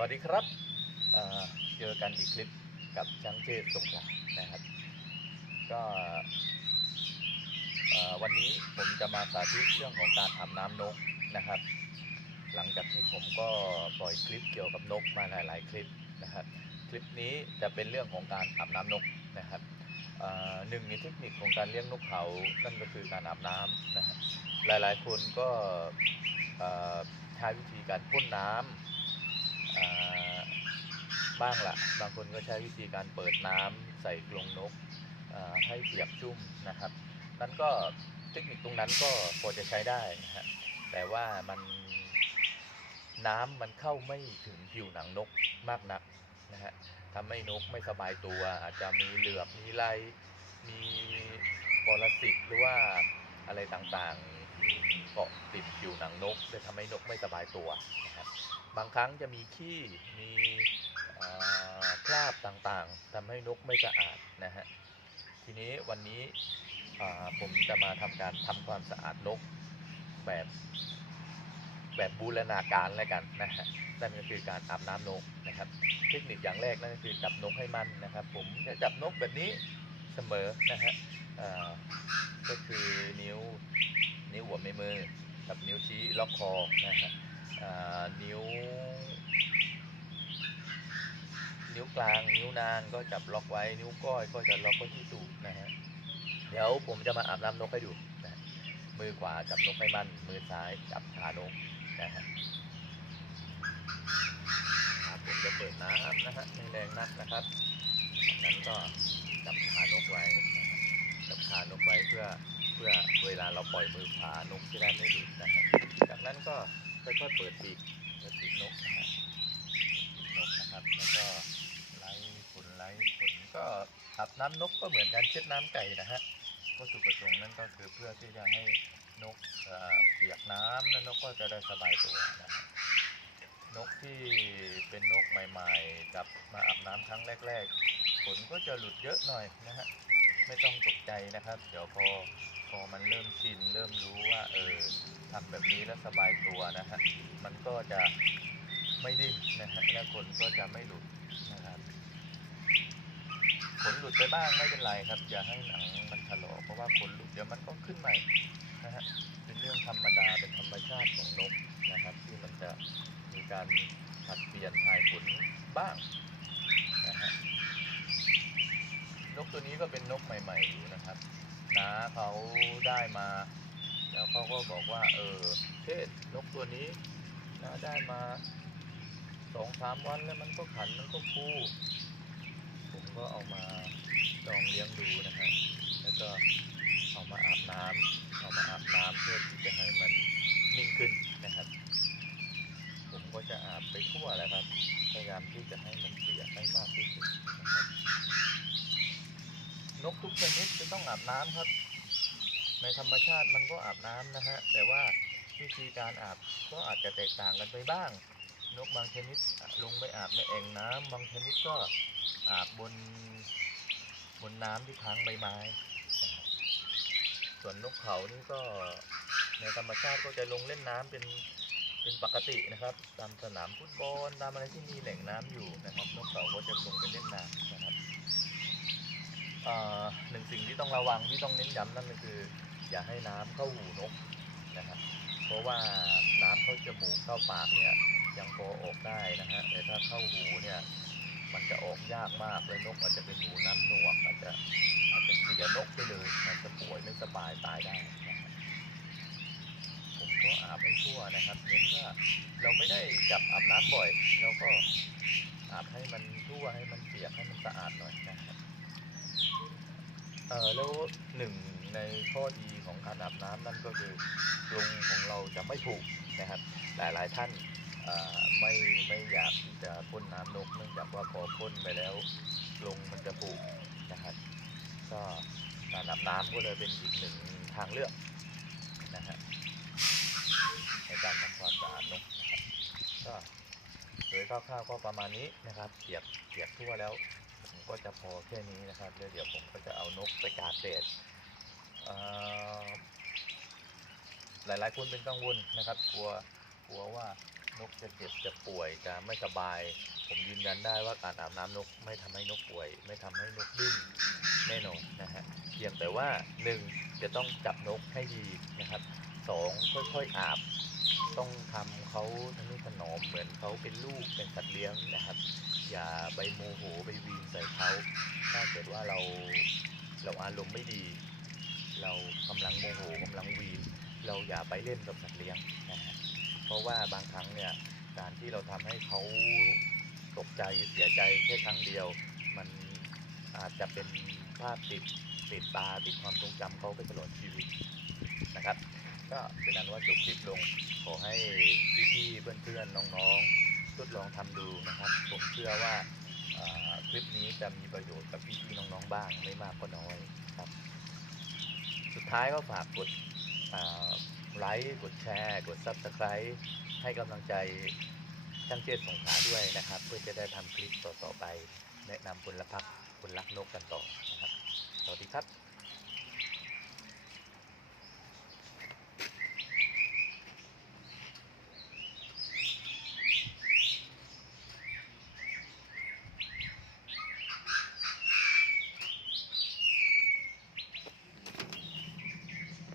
วัสดีครับเจอกันอีกคลิปกับช้างเทศสงขลานะครับ ก็วันนี้ผมจะมาสาธิตเรื่องของการอาบน้ำนกนะครับ หลังจากที่ผมก็ปล่อยคลิปเกี่ยวกับนกมาหลาย ๆ คลิปนะครับ คลิปนี้จะเป็นเรื่องของการอาบน้ำนกนะครับหนึ่งในเทคนิคของการเลี้ยงนกเขานั่นก็คือการอาบน้ำนะครับหลายๆ คนก็ใช้วิธีการพ่นน้ำ บ้างละบางคนก็ใช้วิธีการเปิดน้ำใส่กรงนกให้เปียกชุ่มนะครับนั้นก็เทคนิคตรงนั้นก็พอจะใช้ได้นะฮะแต่ว่ามันน้ำมันเข้าไม่ถึงผิวหนังนกมากนักนะฮะทำให้นกไม่สบายตัว อาจจะมีเหลือบมีไรมีปรสิตหรือว่าอะไรต่างๆเกาะติดผิว หนังนกจะทำให้นกไม่สบายตัวนะครับบางครั้งจะมีขี้มีคราบต่างๆทำให้นกไม่สะอาดนะฮะทีนี้วันนี้ผมจะมาทำการทำความสะอาดนกแบบแบบบูรณาการแล้วกันนะฮะนั่นก็คือการอาบน้ำนกนะครับ เทคนิคอย่างแรกนั่นก็คือจับนกให้มันนะครับ ผมจะจับนกแบบนี้เสมอนะฮะก็คือนิ้วนิ้วหัวแม่มือ กับนิ้วชี้ล็อกคอนะฮะนิ้ว นิ้วกลางนิ้วนางก็จับล็อกไว้ นิ้วก้อยก็จะล็อกไว้ที่ตูดนะฮะเดี๋ยวผมจะมาอาบน้ำนกให้ดูนะมือขวาจับนกให้มันมือซ้ายจับขานกนะฮะผมจะเปิดน้ำนะฮะแรงนักนะครับจากนั้นก็จับขานกไว้จับขานกไว้เพื่อ พื่อเวลาเราปล่อยมือขวานกจะได้ไม่หลุดนะฮะจากนั้นก็ค่อยๆเปิดปีกเปิดปีกนกนะฮะปีกนกนะครับแล้วก็ไล่ขนไล่ขนก็อาบน้ำนกก็เหมือนการเช็ดน้ำไก่นะฮะวัตถุประสงค์นั่นก็คือเพื่อที่จะให้นกเอ่อเปียกน้ำแล้วนกก็จะได้สบายตัวนะฮะนกที่เป็นนกใหม่ๆกับมาอาบน้ำครั้งแรก ๆ ขนก็จะหลุดเยอะหน่อยนะฮะ ใจนะครับ เดี๋ยวพอพอมันเริ่มชินเริ่มรู้ว่าเออทำแบบนี้แล้วสบายตัวนะฮะมันก็จะไม่ดิ้นนะฮะและขนก็จะไม่หลุดนะครับขนหลุดไปบ้างไม่เป็นไรครับ อย่าให้หนังมันถลอกเพราะว่าขนหลุดเดี๋ยวมันก็ขึ้นใหม่นะฮะเป็นเรื่องธรรมดาเป็นธรรมชาติของนกนะครับ ที่มันจะมีการผัดเปลี่ยนถ่ายขนบ้างนะฮะ นก ตัวนี้ก็เป็นนกใหม่ ๆ อยู่นะครับน้าเขาได้มา แล้วเขาก็บอกว่า เออเทศนกตัวนี้นะได้มาสองสามวันแล้วมันก็ขันมันก็ฟูผมก็เอามาลองเลี้ยงดูนะฮะแล้วก็เอามาอาบน้ำเอามาอาบน้ำเพื่อที่จะให้มันนิ่งขึ้นนะครับ ผมก็จะอาบไปทั่วแหละครับพยายามที่จะให้มันเปียกให้มากที่สุดนะครับนกทุกชนิดจะต้ อาบน้ำครับ ในธรรมชาติมันก็อาบน้ำนะฮะ แต่ว่าวิธีการอาบก็อาจจะแตกต่างกันไปบ้าง นกบางชนิดลงไปอาบในแอ่งน้ำบางชนิดก็อาบบนบนน้ำที่ค้างใบไม้ ส่วนนกเขานี่ก็ในธรรมชาติก็จะลงเล่นน้ำเป็นเป็นปกตินะครับ ตามสนามฟุตบอลตามอะไรที่มีแหล่งน้ำอยู่นะครับนกเขาก็จะลงไปเล่นน้ำนะครับ หนึ่งสิ่งที่ต้องระวังที่ต้องเน้นย้ำนั่นก็คือ อย่าให้น้ำเข้าหูนกนะครับ เพราะว่าน้ำเข้าจมูกเข้าปากเนี่ยยังพอออกได้นะฮะแต่ถ้าเข้าหูเนี่ยมันจะออกยากมากเลยนกอาจจะเป็นหูน้ำหนวกอาจจะอาจจะเสียนกไปเลยอาจจะป่วยไม่สบายตายได้นะครับผมก็อาบให้ทั่วนะครับเน้นว่าเราไม่ได้จับอาบน้ำบ่อย เราก็อาบให้มันทั่วให้มันเปียกให้มันสะอาดหน่อยนะครับ เออแล้วหนึ่งในข้อดีของการอาบน้ำนั่นก็คือกรงของเราจะไม่ผุนะครับหลายท่านไม่ไม่อยากจะพ่นน้ำนกเนื่องจากว่าพอพ่นไปแล้วกรงมันจะผุนะครับก็การอาบน้ำก็เลยเป็นอีกหนึ่งทางเลือกนะฮะในการทำความสะอาดนกนะครับก็ โดยคร่าวๆก็ประมาณนี้นะครับเปียกเปียกทั่วแล้วผมก็จะพอแค่นี้นะครับเดี๋ยวผมก็จะเอานกไปกาดแดดเอ่อหลายๆคนเป็นกังวลนะครับ กลัวกลัวว่านนกจะเจ็บจะป่วยจะไม่สบาย ผมยืนยันได้ว่าการอาบน้ำนกไม่ทำให้นกป่วย ไม่ทำให้นกดิ้นแน่นอนนะฮะเพียงแต่ว่าหนึ่งจะต้องจับนกให้ดีนะครับสองค่อยๆอาบ ต้องทำเขาทนุถนอมเหมือนเขาเป็นลูกเป็นสัตว์เลี้ยงนะครับ อย่าไปโมโหไปวีนใส่เขาถ้าเกิดว่าเราเราอารมณ์ไม่ดี เรากำลังโมโหกำลังวีน เราอย่าไปเล่นกับสัตว์เลี้ยงนะฮะเพราะว่าบางครั้งเนี่ยการที่เราทำให้เขาตกใจเสียใจแค่ครั้งเดียว มันอาจจะเป็นภาพติดติดตาติดความทรงจำเขาไปตลอดชีวิตนะครับ ก็เป็นอันว่าจบคลิปลง ขอให้พี่ๆเพื่อนๆน้องๆทดลองทำดูนะครับ ผมเชื่อว่าคลิปนี้จะมีประโยชน์กับพี่ๆน้องๆบ้างไม่มากก็น้อยครับ สุดท้ายก็ฝากกดไลค์กดแชร์ กด Subscribe ให้กำลังใจช่างเจตสงขาด้วยนะครับ เพื่อจะได้ทำคลิปต่อๆไป แนะนำพลพักคนรักนกกันต่อนะครับ สวัสดีครับ